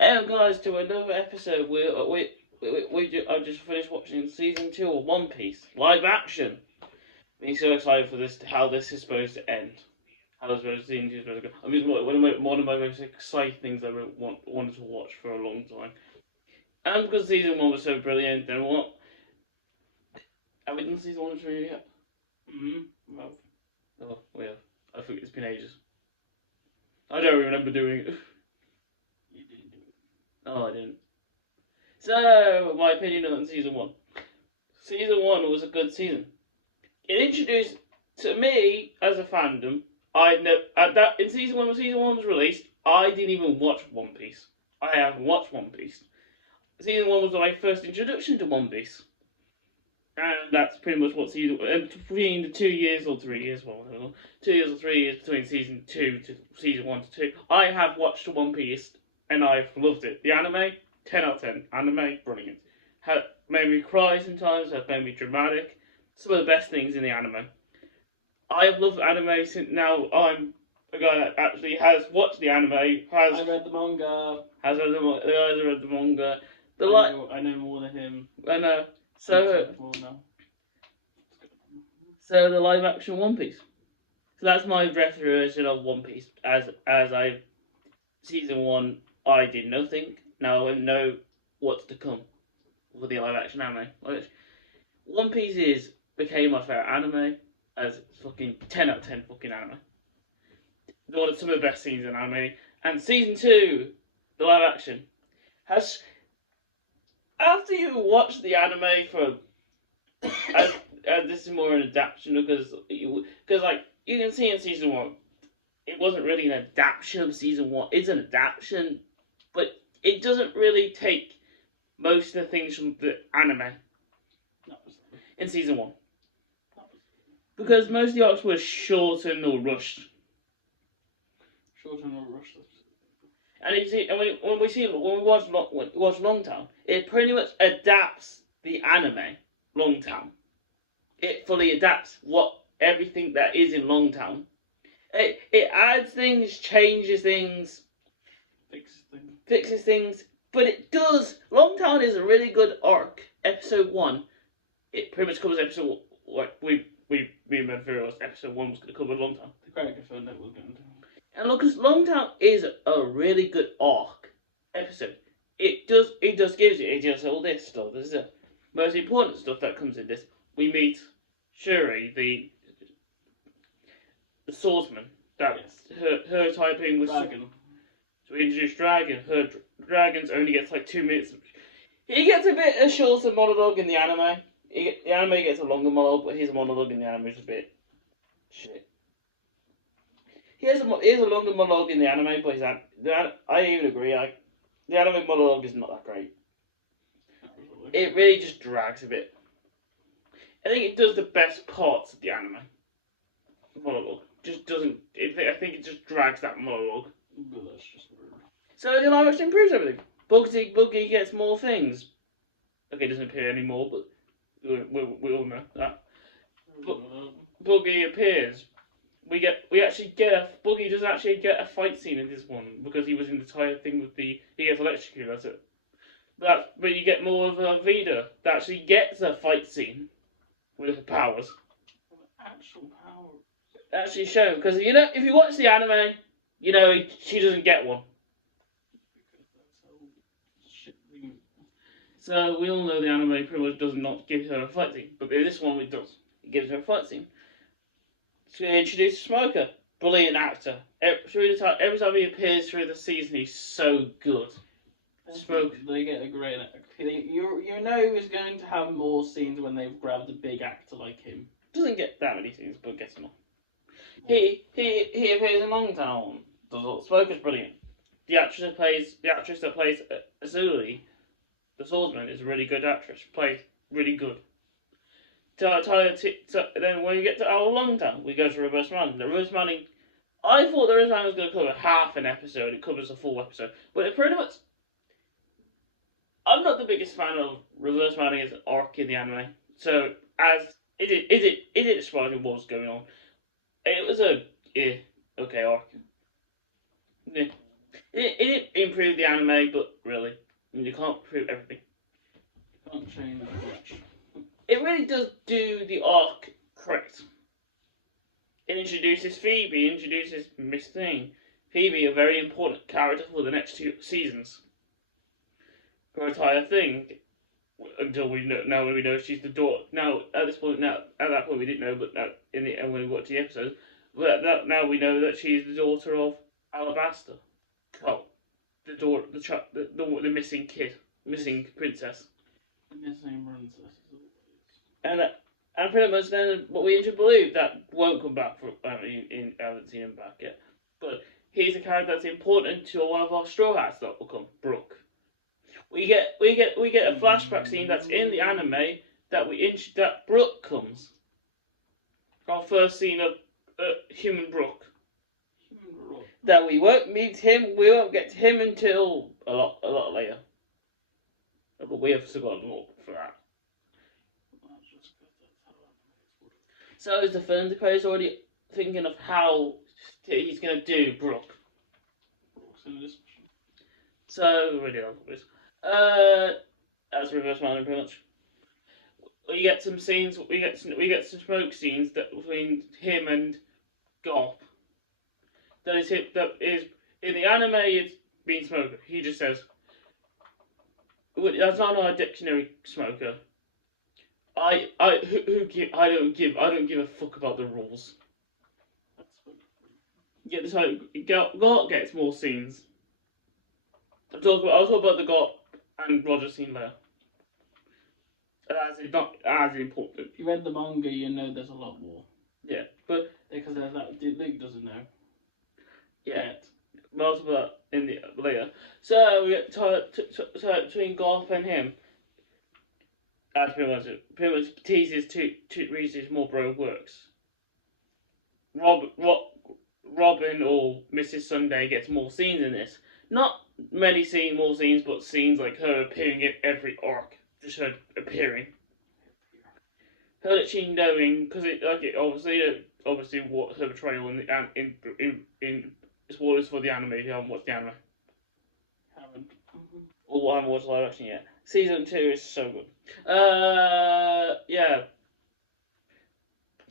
Hey guys, to another episode. I just finished watching season 2 of One Piece live action. I'm so excited for this. How this is supposed to end. How this season 2 is supposed to go. I mean, one of my most exciting things I wanted to watch for a long time. And because season 1 was so brilliant, and what? Have we done season 1 and 3 yet? Well, oh, we have. I think it's been ages. I don't remember doing it. You didn't do it. Oh, I didn't. So, my opinion on season 1. Season 1 was a good season. It introduced to me as a fandom. In season 1 when season 1 was released, I didn't even watch One Piece. I haven't watched One Piece. Season 1 was my first introduction to One Piece. And that's pretty much what season between the 2 years or 3 years, well, I don't know, 2 years or 3 years between season 2 to season 1 to 2, I have watched One Piece and I've loved it. The anime, 10 out of 10. Anime, brilliant. Made me cry sometimes, have made me dramatic. Some of the best things in the anime. I've loved anime since now I'm a guy that actually has watched the anime, I read the manga. Has read the manga. I know more than him. I know. So the live action One Piece. So that's my version of One Piece. As I season 1, I did nothing. Now I know what's to come for the live action anime. One Piece became my favorite anime as fucking 10 out of 10 fucking anime. One of some of the best scenes in anime. And season 2, the live action, has after you watch the anime for as this is more an adaptation because like you can see in season 1, it wasn't really an adaptation of season 1. It's an adaptation, but it doesn't really take most of the things from the anime in season 1 because most of the arcs were shortened or rushed. And you see, and when we watch Longtown, it pretty much adapts the anime Longtown. It fully adapts everything that is in Longtown. It adds things, changes things, fixes things, but it does. Longtown is a really good arc. Episode 1, it pretty much covers episode like we meant very well. Episode 1 was going to cover Longtown. The character found that was going to. And look, because Longtown is a really good arc episode. It just gives you all this stuff. This is the most important stuff that comes in this. We meet Shuri, the swordsman. That her typing was Dragon. So we introduce Dragon. Her dragons only gets like 2 minutes. He gets a shorter monologue in the anime. The anime gets a longer monologue, but his monologue in the anime is a bit shit. He has a longer monologue in the anime, but I even agree. The anime monologue is not that great. It really just drags a bit. I think it does the best parts of the anime monologue. Just doesn't. I think it just drags that monologue. But that's just weird. So the live action improves everything. Buggy gets more things. Okay, it doesn't appear anymore, but we all know that. Buggy appears. Buggy does actually get a fight scene in this one because he was in the entire thing with he gets electrocuted. That's it. But you get more of a Vida that actually gets a fight scene with her powers. Actual power. Actually shown because if you watch the anime, she doesn't get one. So we all know the anime pretty much does not give her a fight scene, but in this one it does. It gives her a fight scene. To introduce Smoker, brilliant actor. Every time he appears through the season, he's so good. Smoker. They get a great actor. You know he's going to have more scenes when they've grabbed a big actor like him. Doesn't get that many scenes, but gets enough. He appears in Longtown. Smoker's brilliant. The actress that plays Azuli, the swordsman, is a really good actress. Plays really good. Then when you get to our Longtown, we go to Reverse Mountain. The Reverse Mountain, I thought the Reverse Mountain was going to cover half an episode. It covers a full episode, but it pretty much. I'm not the biggest fan of Reverse Mounting as an arc in the anime. So it describing what was going on. It was okay arc. Yeah. It improved the anime, but really, you can't improve everything. You can't change much. It really does do the arc correct. It introduces Phoebe, introduces Miss Thing. Phoebe, a very important character for the next 2 seasons. Her entire thing, until we know she's the daughter. Now at that point we didn't know, but now when we watched the episode, but now we know that she's the daughter of Alabasta, Cole, the missing kid, missing princess. The missing princess. And pretty much then, what we believe that won't come back. I haven't seen him back yet, but he's a character that's important to one of our Straw Hats that will come, Brooke. We get a flashback scene that's in the anime that Brooke comes. Our first scene of human Brooke. That we won't meet him. We won't get to him until a lot later. But we have still got more for that. So is the film creator's already thinking of how he's going to do Brooke. So really on this. That's reverse Mandarin pretty much. We get some scenes. We get some smoke scenes between him and Garp. That is in the anime. It's being smoker. He just says, "That's not a dictionary smoker." I don't give a fuck about the rules. Yeah, so Garp gets more scenes. I'll talk about the Garp and Roger scene later. That's not as important. If you read the manga, you know there's a lot more. Yeah, but because there's that Luke doesn't know. Yeah, Yet. we'll talk about in the later. So we get between Garp and him. That's pretty much teases to reasons more bro works. Robin or Mrs. Sunday gets more scenes in this. Not many more scenes, but scenes like her appearing in every arc. Just her appearing. Her literally knowing, because obviously what her portrayal in spoilers for the anime if you haven't watched the anime. Haven't. Or haven't watched live action yet. Season 2 is so good. Yeah.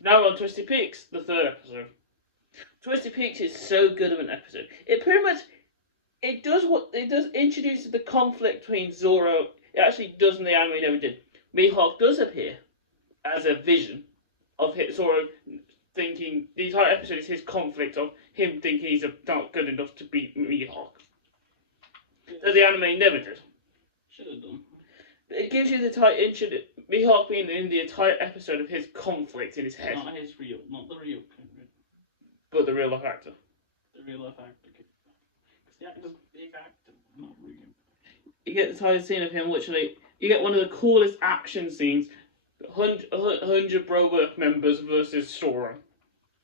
Now we're on Twisted Peaks, the 3rd episode. Twisted Peaks is so good of an episode. It pretty much it does introduce the conflict between Zoro. It actually does in the anime, never did. Mihawk does appear as a vision of Zoro thinking the entire episode is his conflict of him thinking he's not good enough to beat Mihawk. That the anime never did. Should have done. It gives you the Mihawk being in the entire episode of his conflict in his head. Not the real. But the real life actor. The real life actor. Because the actor's a big actor, not real. You get the entire scene of him literally. You get one of the coolest action scenes. 100 Bro Work members versus Sora.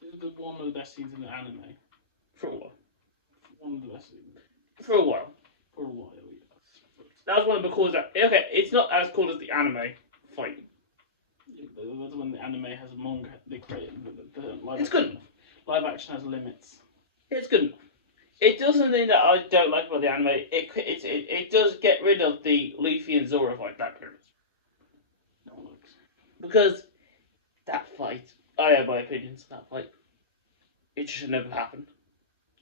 This is one of the best scenes in the anime. For a while. One of the best scenes. For a while. For a while, yes. That was one of the coolest. Okay, it's not as cool as the anime fight. Yeah, that's when the anime has a manga. They created the live It's action. good enough. Live action has limits. It's good enough. It does something that I don't like about the anime. It does get rid of the Luffy and Zoro fight that period. No one likes. Because that fight, I have my opinions. That fight, it should never happen.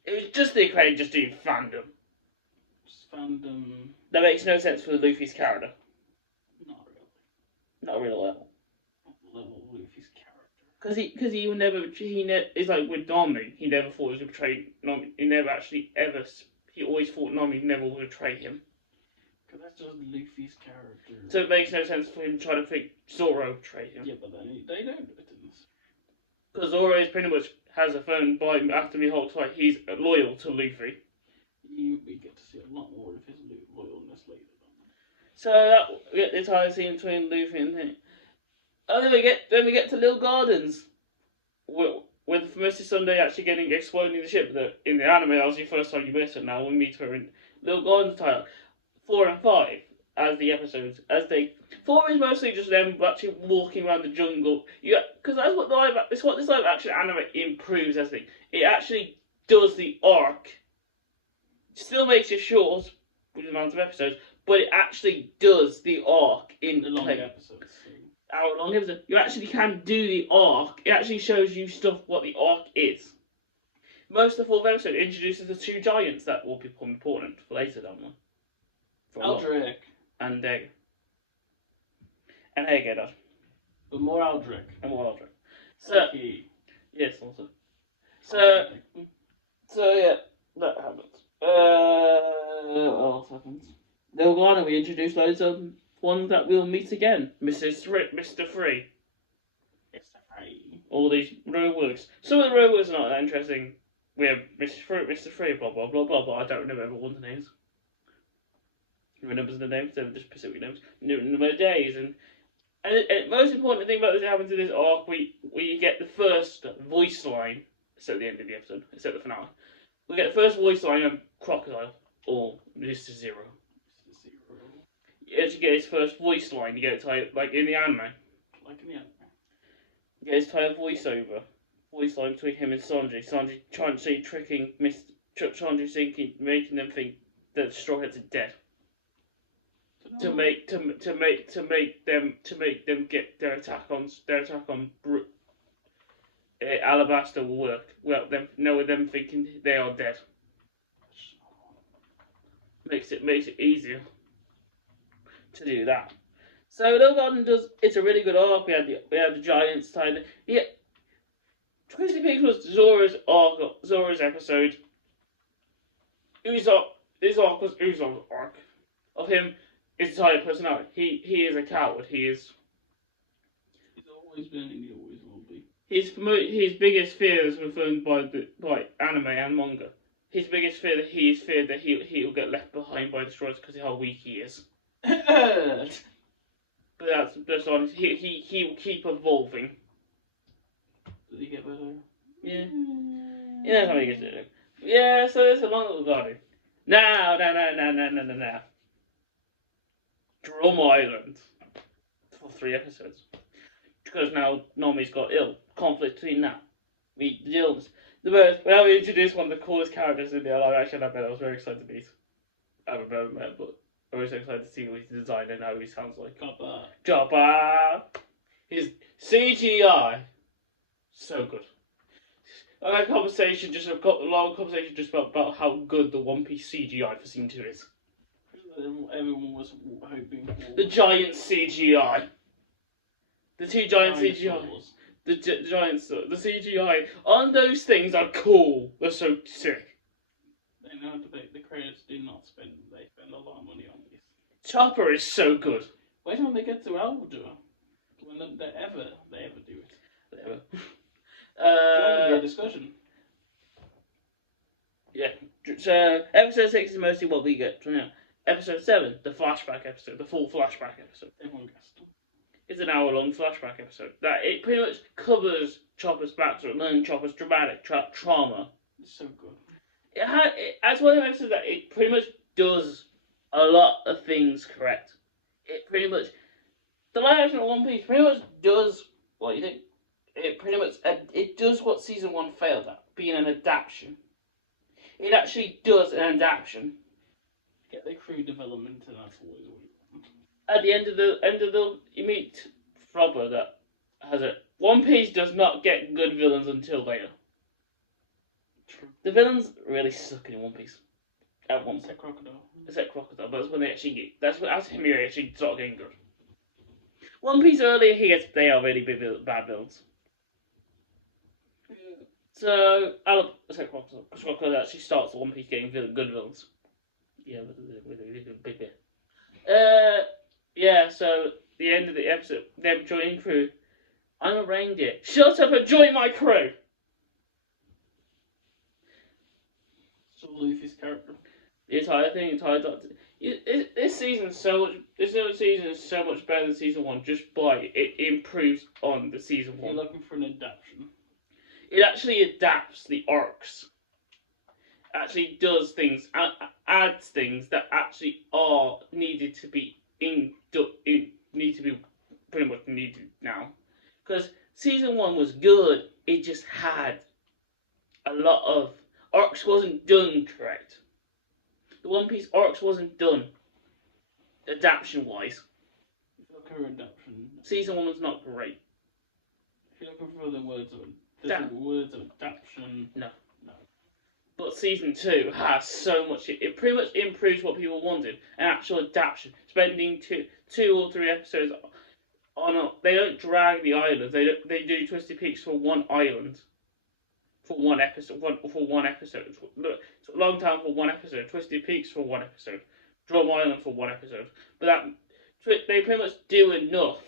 It was just the equation just doing fandom. Just fandom. That makes no sense for Luffy's character. Not really. Not a real level. Not the level of Luffy's character. Because he it's like with Nami, he never thought he would betray Nami. He always thought Nami never would betray him. Because that's just Luffy's character. So it makes no sense for him trying to think Zoro betrayed him. Yeah, but then they don't do it in this. Because Zoro is pretty much has a phone by after Mihawk's fight. He's loyal to Luffy. We get to see a lot more of his loyalness later. So we get the entire scene between Luffy and him. And then we get to Little Gardens, with Mrs. Sunday actually exploding the ship. In the anime, that was the first time you missed it. Now we meet her in Little Gardens title 4 and 5 as the episodes. 4 is mostly just them actually walking around the jungle. Because it's what this live action anime improves. I think it actually does the arc Still makes it short with the amount of episodes, but it actually does the arc in The longer episodes. hour-long episode. You actually can do the arc. It actually shows you stuff what the arc is. Most of the fourth episode introduces the two giants that will become important for later down the line. Aldrich. And Hagedad. But more Aldrich. And more Aldrich. So, Lucky. yes, also. So yeah, that happens. What else happens? They'll go on and we introduce loads of ones that we'll meet again. Mr. Free. Mr. Free. All these rogues. Some of the rogues are not that interesting. We have Mr. Free, blah blah blah blah blah. I don't remember everyone's names. Who remembers the names? They're just specific names. Number of days and most important thing about this happens in this arc, we get the first voice line. It's at the end of the episode. It's at the finale. We get the first voice line of Crocodile or Mr. Zero. You actually get his first voice line. You get it typed like in the anime. You get his entire voiceover. Voice line between him and Sanji. Sanji trying to tricking Sanji thinking, making them think that the Straw Hats are dead. To make them get their attack on Alabasta will work. Well, them thinking they are dead makes it easier to do that. So Little Garden does. It's a really good arc. We had the giants tied. Yeah, Twisted Peaks was Zora's episode. This arc was Usopp's arc of him. His entire personality. He is a coward. He's always been and he always will be. His biggest fears were filmed by anime and manga. His biggest fear that he'll get left behind by destroyers because of how weak he is. But that's honest. He will keep evolving. Did he get better? Yeah. Yeah, that's how he gets it. Yeah, so there's a long little garden. Now. Drum Island for 3 episodes because now Nomi's got ill. Conflict between that. The illness. When we introduced one of the coolest characters in the live action, I bet I was very excited to meet. I haven't ever met, but I was excited to see what his design and how he sounds like. Chopper. His CGI, so good. I had a conversation just about how good the One Piece CGI for Scene 2 is. Everyone was hoping for the giant CGI. The two giant CGI. The giants. The CGI on those things are cool. They're so sick. They know the creators do not spend. They spend a lot of money on these. Chopper is so good. Wait till they get to Alvador. When they ever do it. Ever. A discussion. Yeah. So episode 6 is mostly what we get from now. Episode 7, the flashback episode, the full flashback episode. Everyone guessed. It's an hour-long flashback episode. That it pretty much covers Chopper's backstory, learning Chopper's dramatic trauma. It's so good. As one of the episodes that it pretty much does a lot of things correct. It pretty much the live action of One Piece pretty much does what you think. It pretty much it does what season 1 failed at, being an adaptation. It actually does an adaptation. Get the crew development, and that's always what you want. At the end of the you meet Frobber that has it. One Piece does not get good villains until later. True. The villains really suck in One Piece. At one Except Crocodile. Except Crocodile, but that's when they actually get. That's when after him you actually start getting good. One Piece earlier they are really bad villains. So except Crocodile, because Crocodile actually starts One Piece getting good villains. Yeah, with a big bit. Yeah, so the end of the episode, them joining crew. I'm a reindeer. Shut up and join my crew! So Luffy's character. The entire thing, this season is so much better than season 1 just by it improves on the season 1. You're looking for an adaptation. It actually adapts the arcs. Actually does things, adds things that actually are needed to be pretty much needed now. Because season 1 was good, it just had a lot of arcs wasn't done correct. the One Piece arcs wasn't done, adaptation-wise. If you're looking for adaptation, Season 1 was not great. if you're looking for the words of adaptation, No. But Season 2 has so much, it pretty much improves what people wanted, an actual adaptation. Spending two or three episodes they don't drag the islands, they do Twisted Peaks for one island. For one episode. It's a long time for one episode. Twisted Peaks for one episode. Drum Island for one episode. But they pretty much do enough.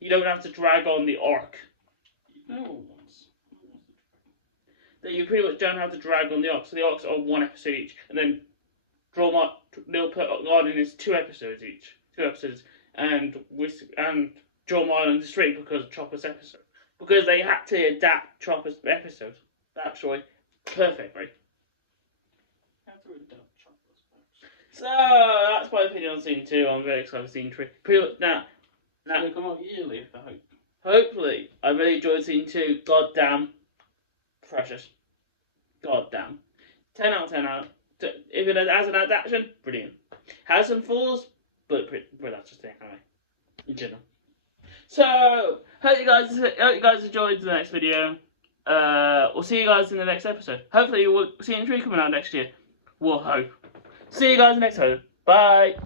You don't have to drag on the arc. You pretty much don't have to drag on the arc. So the arcs are one episode each, and then they'll put on in is 2 episodes each. 2 episodes, and Drum Island is straight because of Chopper's episode. Because they had to adapt Chopper's episode. That's right. Perfectly. So that's my opinion on Season 2. I'm very excited for Season 3. Pretty much now. It'll come out yearly, I hope. Hopefully. I really enjoyed Season 2. Goddamn. Precious. Goddamn. 10 out of 10 out. If it has an adaptation, brilliant. Has some flaws, but that's just it anyway. In general. So, hope you guys enjoyed the next video. We'll see you guys in the next episode. Hopefully we'll see Season 3 coming out next year. We'll hope. See you guys next time. Bye.